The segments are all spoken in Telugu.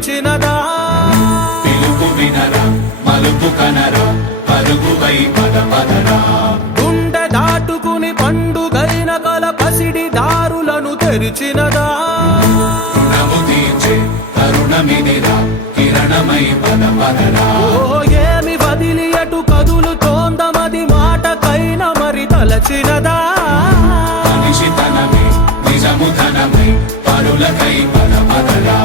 నిలిచినదా పిలుపు వినరా మలుపు కనరా పరుగువై పద పదరా గుండె దాటుకుని పండుగైన కల పసిడి దారులను తెరిచినదా రుణము తీర్చే తరుణమిదిరా కిరణమై పద పదరా ఓ ఏమి వదిలి అటు కదులుతోందమది మాటకైన మరి తలచినదా మనిషితనమే నిజము ధనమై పరులకై పద పదరా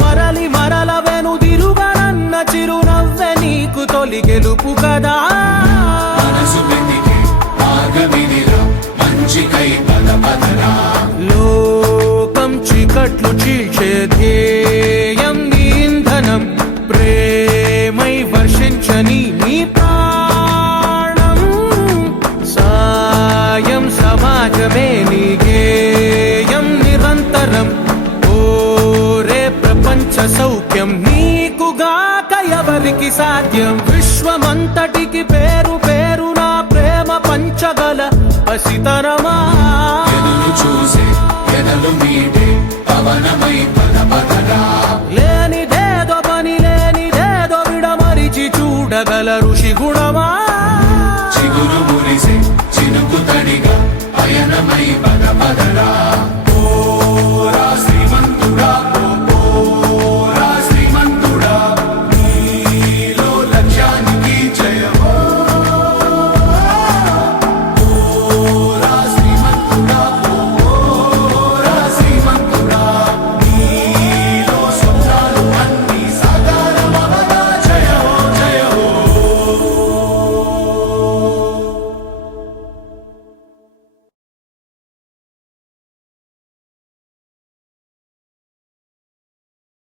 మరలి మరల వెనుదిరుగనన్న చిరునవ్వె నీకు తొలి గెలుపు కదా మనసు వెతికే మార్గమిదిరా మంచికై పద పదరా లోకం చీకట్లు చీల్చే ధ్యేయం నీ ఇంధనం ప్రేమై వర్షించని నీ ప్రాణం సాయం సమాజమే నీ గేయం నిరంతరం ఓరే ప్రపంచ సౌఖ్యం నీకుగాక ఎవరికి సాధ్యం విశ్వమంతటికి పేరు పేరు నా ప్రేమ పంచగల పసితరమా ఎదురు చూసే ఎదలు మీటే పవనమై పద పదరా లేనిదేదో పని లేనిదేదో విడమరిచి చూడగల ఋషి గుణమా చిగురు మురిసే చినుకు తడిగా పయనమై పద పదరా